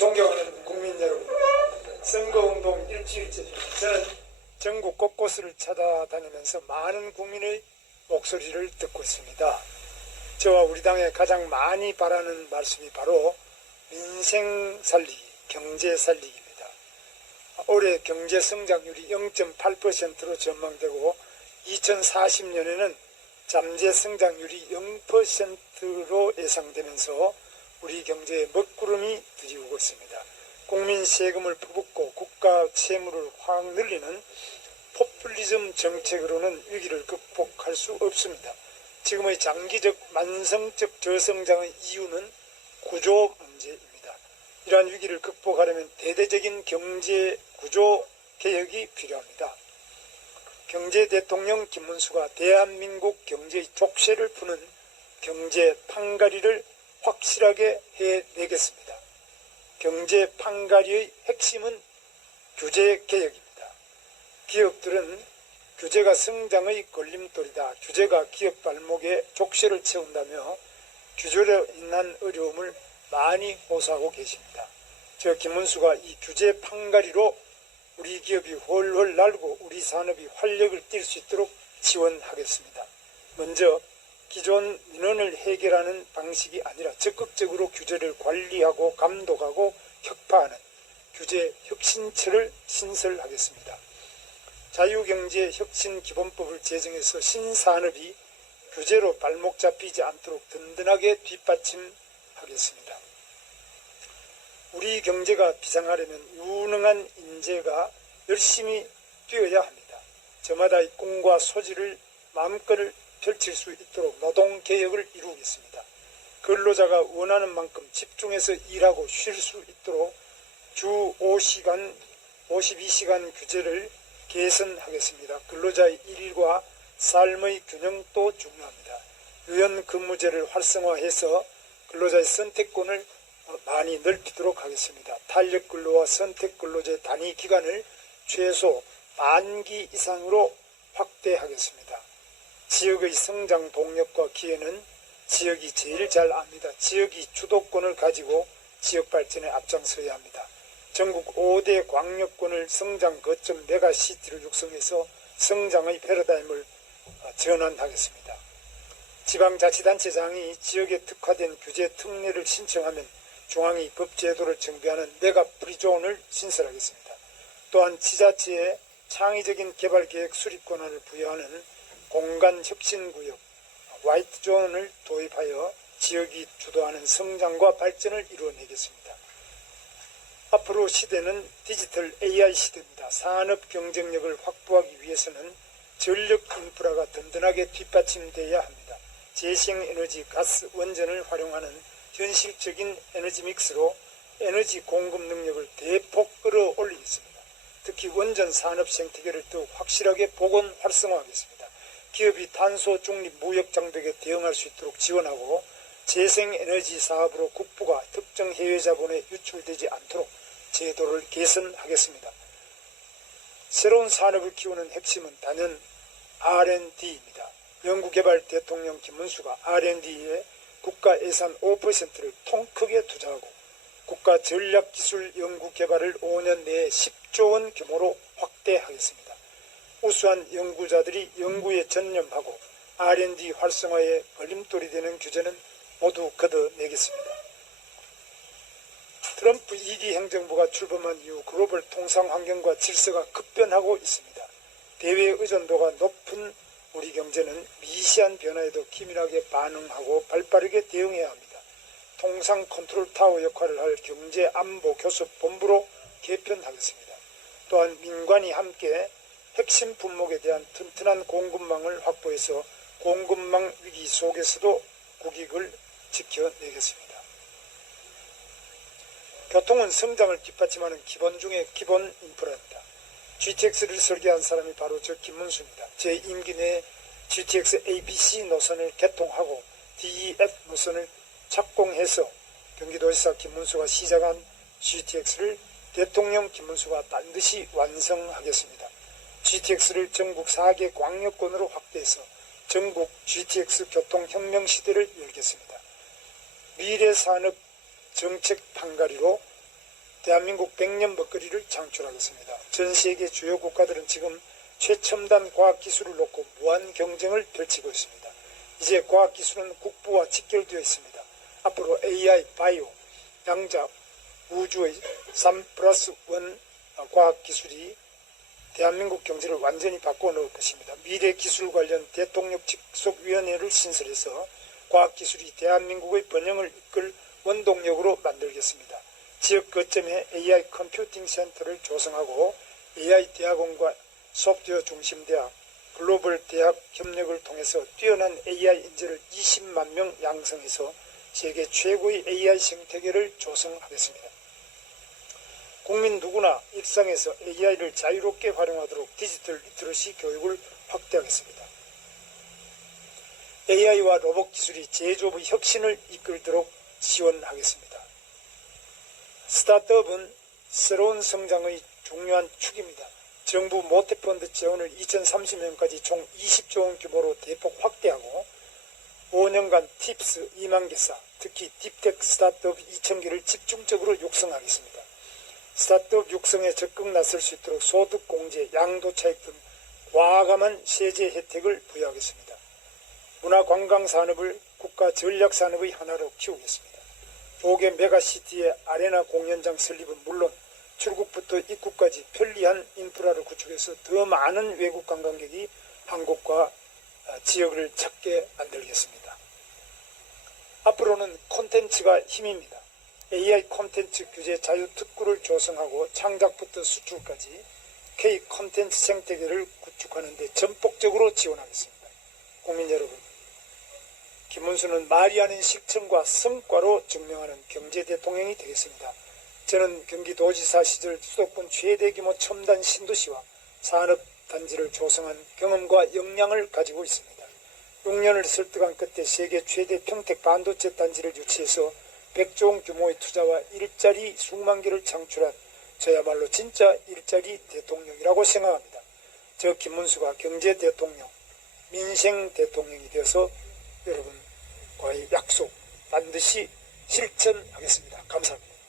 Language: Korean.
존경하는 국민 여러분, 선거운동 일주일째 저는 전국 곳곳을 찾아다니면서 많은 국민의 목소리를 듣고 있습니다. 저와 우리 당에 가장 많이 바라는 말씀이 바로 민생 살리기, 경제 살리기입니다. 올해 경제 성장률이 0.8%로 전망되고 2040년에는 잠재 성장률이 0%로 예상되면서 우리 경제의 먹구름이 뒤우고 있습니다. 국민 세금을 퍼붓고 국가 채무를 확 늘리는 포퓰리즘 정책으로는 위기를 극복할 수 없습니다. 지금의 장기적 만성적 저성장의 이유는 구조 문제입니다. 이러한 위기를 극복하려면 대대적인 경제 구조 개혁이 필요합니다. 경제 대통령 김문수가 대한민국 경제의 족쇄를 푸는 경제 판가리를 확실하게 해내겠습니다. 경제 판가리의 핵심은 규제 개혁입니다. 기업들은 규제가 성장의 걸림돌이다. 규제가 기업 발목에 족쇄를 채운다며 규제로 인한 어려움을 많이 호소하고 계십니다. 저 김문수가 이 규제 판가리로 우리 기업이 훨훨 날고 우리 산업이 활력을 띨 수 있도록 지원하겠습니다. 먼저 기존 민원을 해결하는 방식이 아니라 적극적으로 규제를 관리하고 감독하고 혁파하는 규제 혁신처를 신설하겠습니다. 자유경제 혁신 기본법을 제정해서 신산업이 규제로 발목 잡히지 않도록 든든하게 뒷받침하겠습니다. 우리 경제가 비상하려면 유능한 인재가 열심히 뛰어야 합니다. 저마다의 꿈과 소질을 마음껏 펼칠 수 있도록 노동 개혁을 이루겠습니다. 근로자가 원하는 만큼 집중해서 일하고 쉴 수 있도록 주 5시간, 52시간 규제를 개선하겠습니다. 근로자의 일과 삶의 균형도 중요합니다. 유연 근무제를 활성화해서 근로자의 선택권을 많이 넓히도록 하겠습니다. 탄력 근로와 선택 근로제 단위 기간을 최소 만기 이상으로 확대하겠습니다. 지역의 성장 동력과 기회는 지역이 제일 잘 압니다. 지역이 주도권을 가지고 지역 발전에 앞장서야 합니다. 전국 5대 광역권을 성장 거점 메가시티를 육성해서 성장의 패러다임을 전환하겠습니다. 아, 지방자치단체장이 지역에 특화된 규제 특례를 신청하면 중앙이 법제도를 정비하는 메가 프리존을 신설하겠습니다. 또한 지자체에 창의적인 개발계획 수립 권한을 부여하는 공간 혁신 구역 와이트 존을 도입하여 지역이 주도하는 성장과 발전을 이루어내겠습니다. 앞으로 시대는 디지털 AI 시대입니다. 산업 경쟁력을 확보하기 위해서는 전력 인프라가 든든하게 뒷받침돼야 합니다. 재생 에너지 가스 원전을 활용하는 현실적인 에너지 믹스로 에너지 공급 능력을 대폭 끌어올리겠습니다. 특히 원전 산업 생태계를 더욱 확실하게 복원 활성화하겠습니다. 기업이 탄소 중립 무역 장벽에 대응할 수 있도록 지원하고 재생에너지 사업으로 국부가 특정 해외 자본에 유출되지 않도록 제도를 개선하겠습니다. 새로운 산업을 키우는 핵심은 단연 R&D입니다. 연구개발 대통령 김문수가 R&D에 국가 예산 5%를 통크게 투자하고 국가 전략기술 연구개발을 5년 내에 10조 원 규모로 확대하겠습니다. 우수한 연구자들이 연구에 전념하고 R&D 활성화에 걸림돌이 되는 규제는 모두 걷어내겠습니다. 트럼프 2기 행정부가 출범한 이후 글로벌 통상 환경과 질서가 급변하고 있습니다. 대외 의존도가 높은 우리 경제는 미시한 변화에도 기민하게 반응하고 발빠르게 대응해야 합니다. 통상 컨트롤 타워 역할을 할 경제 안보 교섭 본부로 개편하겠습니다. 또한 민관이 함께 핵심 품목에 대한 튼튼한 공급망을 확보해서 공급망 위기 속에서도 국익을 지켜내겠습니다. 교통은 성장을 뒷받침하는 기본 중의 기본 인프라입니다. GTX를 설계한 사람이 바로 저 김문수입니다. 제 임기 내에 GTX ABC 노선을 개통하고 DEF 노선을 착공해서 경기도지사 김문수가 시작한 GTX를 대통령 김문수가 반드시 완성하겠습니다. GTX를 전국 4개 광역권으로 확대해서 전국 GTX 교통혁명 시대를 열겠습니다. 미래 산업 정책 판가리로 대한민국 100년 먹거리를 창출하겠습니다. 전 세계 주요 국가들은 지금 최첨단 과학기술을 놓고 무한 경쟁을 펼치고 있습니다. 이제 과학기술은 국부와 직결되어 있습니다. 앞으로 AI, 바이오, 양자, 우주의 3 플러스 1 과학기술이 대한민국 경제를 완전히 바꿔놓을 것입니다. 미래 기술 관련 대통령 직속위원회를 신설해서 과학기술이 대한민국의 번영을 이끌 원동력으로 만들겠습니다. 지역 거점에 AI 컴퓨팅 센터를 조성하고 AI 대학원과 소프트웨어 중심 대학, 글로벌 대학 협력을 통해서 뛰어난 AI 인재를 20만 명 양성해서 세계 최고의 AI 생태계를 조성하겠습니다. 국민 누구나 일상에서 AI를 자유롭게 활용하도록 디지털 리트러시 교육을 확대하겠습니다. AI와 로봇 기술이 제조업의 혁신을 이끌도록 지원하겠습니다. 스타트업은 새로운 성장의 중요한 축입니다. 정부 모태펀드 재원을 2030년까지 총 20조 원 규모로 대폭 확대하고 5년간 팁스 2만 개사, 특히 딥텍 스타트업 2천 개를 집중적으로 육성하겠습니다. 스타트업 육성에 적극 나설 수 있도록 소득 공제, 양도 차익 등 과감한 세제 혜택을 부여하겠습니다. 문화관광 산업을 국가 전략 산업의 하나로 키우겠습니다. 조개 메가시티의 아레나 공연장 설립은 물론 출국부터 입국까지 편리한 인프라를 구축해서 더 많은 외국 관광객이 한국과 어, 지역을 찾게 만들겠습니다. 앞으로는 콘텐츠가 힘입니다. AI 콘텐츠 규제 자유특구를 조성하고 창작부터 수출까지 K 콘텐츠 생태계를 구축하는 데 전폭적으로 지원하겠습니다. 국민 여러분, 김문수는 말이 아닌 실천과 성과로 증명하는 경제 대통령이 되겠습니다. 저는 경기도지사 시절 수도권 최대 규모 첨단 신도시와 산업단지를 조성한 경험과 역량을 가지고 있습니다. 6년을 설득한 끝에 세계 최대 평택 반도체 단지를 유치해서 백종 규모의 투자와 일자리 수만 개를 창출한 저야말로 진짜 일자리 대통령이라고 생각합니다. 저 김문수가 경제 대통령, 민생 대통령이 되어서 여러분과의 약속 반드시 실천하겠습니다. 감사합니다.